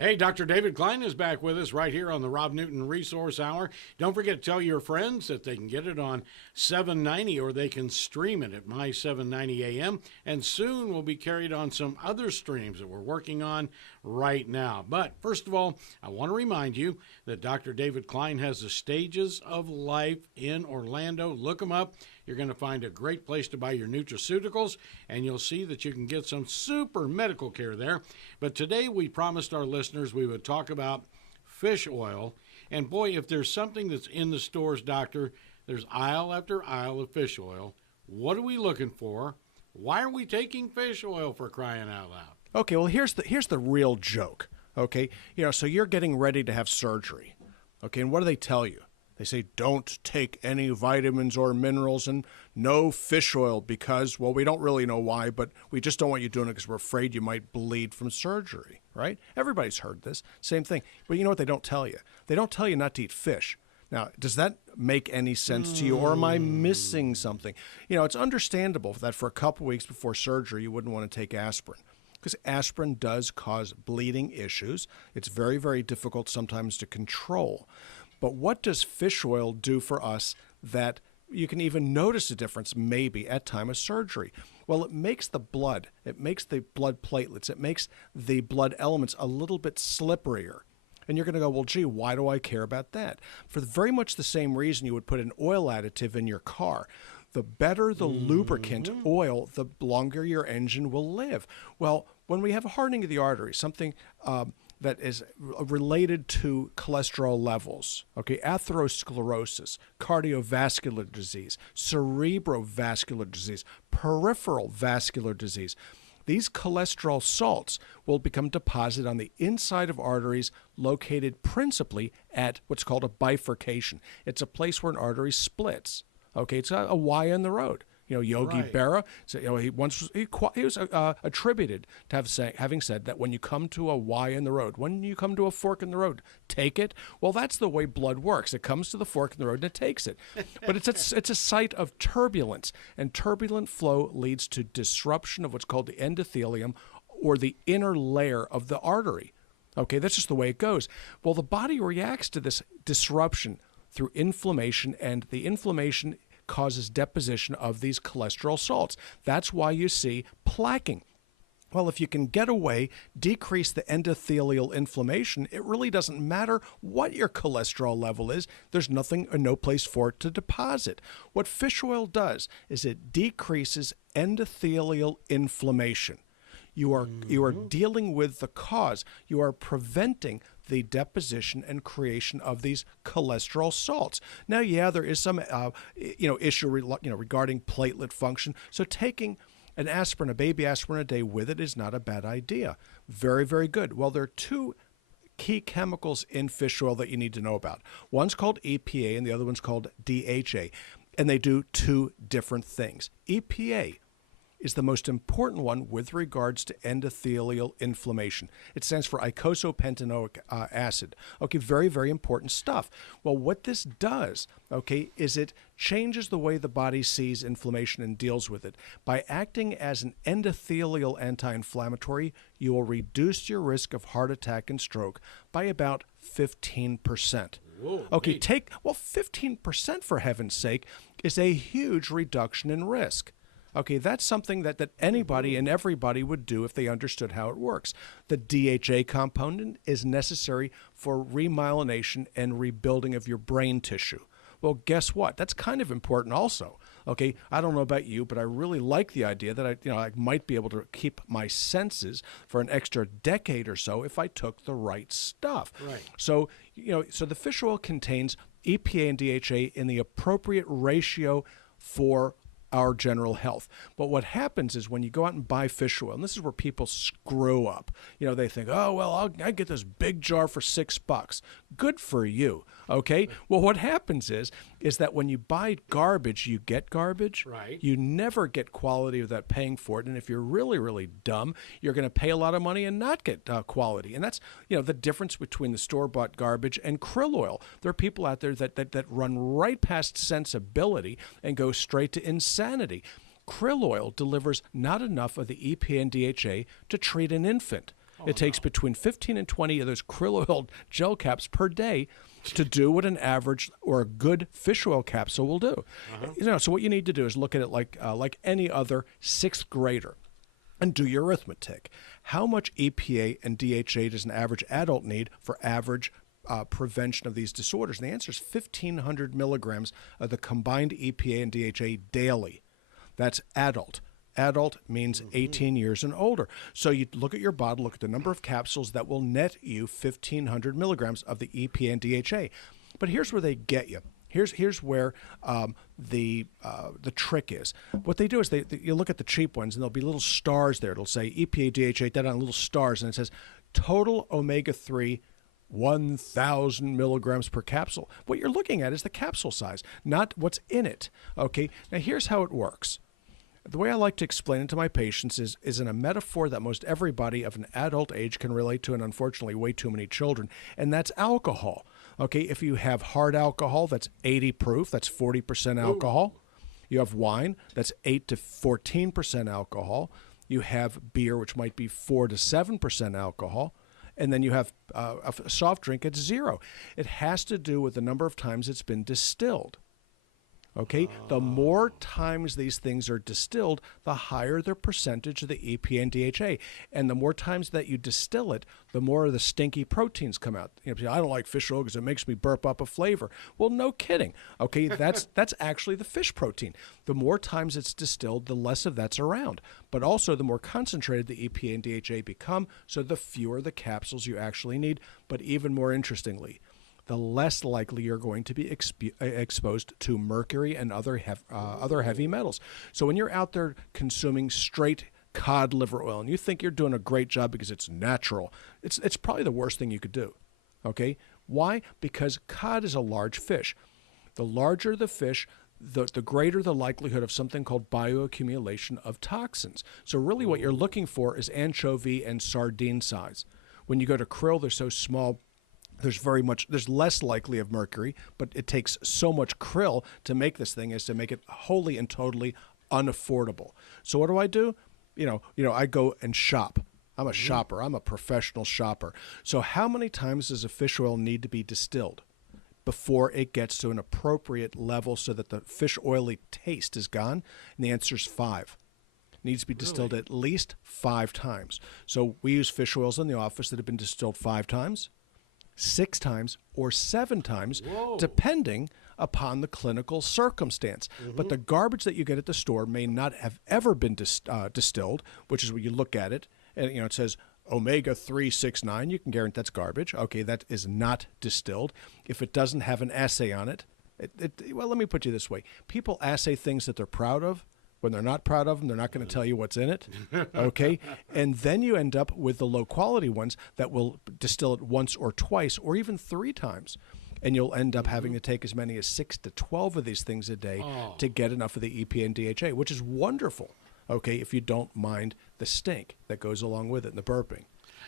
Hey, Dr. David Klein is back with us right here on the Rob Newton Resource Hour. Don't forget to tell your friends that they can get it on 790 or they can stream it at My 790 AM. And soon we'll be carried on some other streams that we're working on right now. But first of all, I want to remind you that Dr. David Klein has the Stages of Life in Orlando. Look them up. You're going to find a great place to buy your nutraceuticals, and you'll see that you can get some super medical care there. But today we promised our listeners we would talk about fish oil. And boy, if there's something that's in the stores, doctor, there's aisle after aisle of fish oil. What are we looking for? Why are we taking fish oil, for crying out loud? Okay, well, here's the real joke. Okay, so you're getting ready to have surgery. Okay, and what do they tell you? They say, don't take any vitamins or minerals and no fish oil because, well, we don't really know why, but we just don't want you doing it because we're afraid you might bleed from surgery, right? Everybody's heard this. Same thing. But you know what they don't tell you? They don't tell you not to eat fish. Now, does that make any sense to you, or am I missing something? It's understandable that for a couple weeks before surgery, you wouldn't want to take aspirin, because aspirin does cause bleeding issues. It's very, very difficult sometimes to control. But what does fish oil do for us that you can even notice a difference maybe at time of surgery? Well, it makes the blood, it makes the blood platelets, it makes the blood elements a little bit slipperier. And you're going to go, well, gee, why do I care about that? For very much the same reason you would put an oil additive in your car. The better the lubricant oil, the longer your engine will live. Well, when we have a hardening of the arteries, something that is related to cholesterol levels, okay, atherosclerosis, cardiovascular disease, cerebrovascular disease, peripheral vascular disease. These cholesterol salts will become deposited on the inside of arteries located principally at what's called a bifurcation. It's a place where an artery splits. Okay, it's a Y in the road. Yogi Berra, he was attributed to having said that when you come to a Y in the road, when you come to a fork in the road, take it. Well, that's the way blood works. It comes to the fork in the road and it takes it. But it's a site of turbulence, and turbulent flow leads to disruption of what's called the endothelium, or the inner layer of the artery. Okay, that's just the way it goes. Well, the body reacts to this disruption through inflammation, and the inflammation causes deposition of these cholesterol salts. That's why you see plaquing. Well, if you can get away, decrease the endothelial inflammation, it really doesn't matter what your cholesterol level is. There's nothing or no place for it to deposit. What fish oil does is it decreases endothelial inflammation. You are dealing with the cause. You are preventing the deposition and creation of these cholesterol salts. Now, there is some issue regarding platelet function. So taking an aspirin, a baby aspirin a day with it is not a bad idea. Very, very good. Well, there are two key chemicals in fish oil that you need to know about. One's called EPA and the other one's called DHA, and they do two different things. EPA is the most important one with regards to endothelial inflammation. It stands for eicosapentaenoic acid. Okay, very, very important stuff. Well, what this does, okay, is it changes the way the body sees inflammation and deals with it. By acting as an endothelial anti-inflammatory, you will reduce your risk of heart attack and stroke by about 15%. Whoa, okay, 15% for heaven's sake is a huge reduction in risk. Okay, that's something that anybody and everybody would do if they understood how it works. The DHA component is necessary for remyelination and rebuilding of your brain tissue. Well, guess what? That's kind of important also. Okay, I don't know about you, but I really like the idea that I might be able to keep my senses for an extra decade or so if I took the right stuff. Right. So, so the fish oil contains EPA and DHA in the appropriate ratio for our general health. But what happens is when you go out and buy fish oil, and this is where people screw up. They think, oh, well, I get this big jar for $6. Good for you. Okay. Well, what happens is that when you buy garbage, you get garbage. Right. You never get quality without paying for it. And if you're really, really dumb, you're going to pay a lot of money and not get quality. And that's, the difference between the store-bought garbage and krill oil. There are people out there that run right past sensibility and go straight to insanity. Krill oil delivers not enough of the EPA and DHA to treat an infant. It takes between 15 and 20 of those krill oil gel caps per day to do what an average or a good fish oil capsule will do. So what you need to do is look at it like any other sixth grader and do your arithmetic. How much EPA and DHA does an average adult need for average prevention of these disorders? And the answer is 1,500 milligrams of the combined EPA and DHA daily. That's adult. Adult means 18 years and older. So you look at your bottle, look at the number of capsules that will net you 1,500 milligrams of the EPA and DHA. But here's where they get you. Here's where the trick is. What they do is you look at the cheap ones, and there'll be little stars there. It'll say EPA, DHA, that on little stars, and it says total omega-3 1,000 milligrams per capsule. What you're looking at is the capsule size, not what's in it. Okay. Now here's how it works. The way I like to explain it to my patients is in a metaphor that most everybody of an adult age can relate to, and unfortunately way too many children, and that's alcohol. Okay, if you have hard alcohol, that's 80 proof, that's 40% alcohol. You have wine, that's 8 to 14% alcohol. You have beer, which might be 4 to 7% alcohol. And then you have a soft drink at 0. It has to do with the number of times it's been distilled. Okay, the more times these things are distilled, the higher their percentage of the EPA and DHA. And the more times that you distill it, the more of the stinky proteins come out. You know, I don't like fish oil because it makes me burp up a flavor. Well, no kidding. Okay, that's actually the fish protein. The more times it's distilled, the less of that's around. But also, the more concentrated the EPA and DHA become, so the fewer the capsules you actually need. But even more interestingly, the less likely you're going to be exposed to mercury and other heavy metals. So when you're out there consuming straight cod liver oil and you think you're doing a great job because it's natural, it's probably the worst thing you could do. Okay? Why? Because cod is a large fish. The larger the fish, the greater the likelihood of something called bioaccumulation of toxins. So really what you're looking for is anchovy and sardine size. When you go to krill, they're so small, there's less likely of mercury, but it takes so much krill to make this thing as to make it wholly and totally unaffordable. So what do? I go and shop. I'm a shopper. I'm a professional shopper. So how many times does a fish oil need to be distilled before it gets to an appropriate level so that the fish oily taste is gone? And the answer is 5. It needs to be distilled at least 5 times. So we use fish oils in the office that have been distilled 5 times. 6 times or 7 times, depending upon the clinical circumstance. But the garbage that you get at the store may not have ever been distilled, which is when you look at it, and it says omega-3, 6, 9. You can guarantee that's garbage. Okay, that is not distilled. If it doesn't have an assay on it, well, let me put you this way. People assay things that they're proud of. When they're not proud of them, they're not going to tell you what's in it, okay? And then you end up with the low-quality ones that will distill it once or twice or even 3 times. And you'll end up having to take as many as 6 to 12 of these things a day to get enough of the EPA and DHA, which is wonderful, okay, if you don't mind the stink that goes along with it and the burping.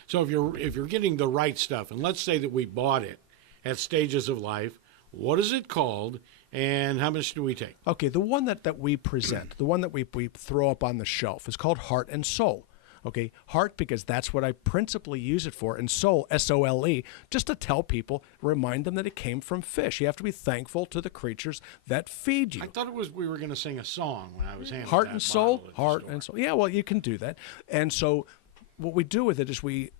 So if you're getting the right stuff, and let's say that we bought it at Stages of Life, what is it called? And how much do we take? Okay, the one that we present, the one that we throw up on the shelf is called Heart and Soul. Okay, heart because that's what I principally use it for, and soul, S-O-L-E, just to tell people, remind them that it came from fish. You have to be thankful to the creatures that feed you. I thought we were going to sing a song when I was handing Heart that and Soul, bottle at the Heart store. and Soul. Yeah, well, you can do that. And so what we do with it is we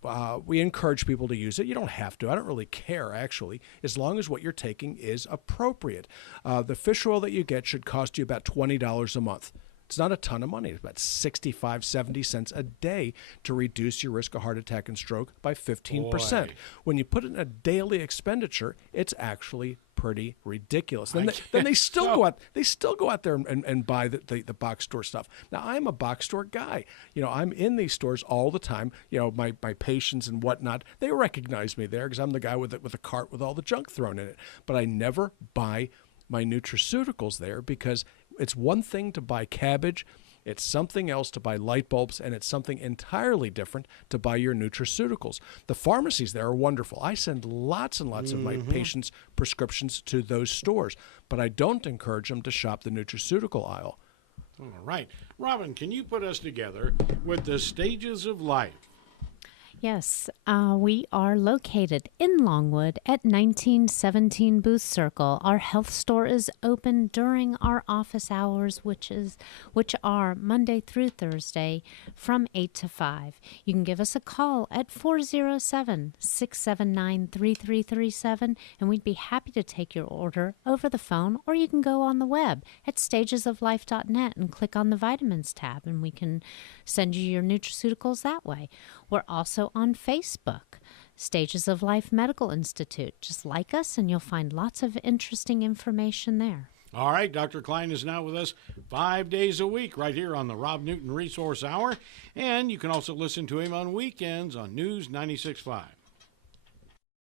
encourage people to use it. You don't have to. I don't really care, actually, as long as what you're taking is appropriate. The fish oil that you get should cost you about $20 a month. It's not a ton of money. It's about 65, 70 cents a day to reduce your risk of heart attack and stroke by 15%. Boy. When you put it in a daily expenditure, it's actually pretty ridiculous. Then they still go out. They still go out there and buy the box store stuff. Now I'm a box store guy. I'm in these stores all the time. My patients and whatnot, they recognize me there because I'm the guy with a cart with all the junk thrown in it. But I never buy my nutraceuticals there because it's one thing to buy cabbage, it's something else to buy light bulbs, and it's something entirely different to buy your nutraceuticals. The pharmacies there are wonderful. I send lots and lots of my patients' prescriptions to those stores, but I don't encourage them to shop the nutraceutical aisle. All right. Robin, can you put us together with the Stages of Life? Yes, we are located in Longwood at 1917 Booth Circle. Our health store is open during our office hours, which are Monday through Thursday from 8 to 5. You can give us a call at 407-679-3337, and we'd be happy to take your order over the phone, or you can go on the web at stagesoflife.net and click on the vitamins tab, and we can send you your nutraceuticals that way. We're also on Facebook, Stages of Life Medical Institute. Just like us, and you'll find lots of interesting information there. All right, Dr. Klein is now with us 5 days a week right here on the Rob Newton Resource Hour, and you can also listen to him on weekends on News 96.5.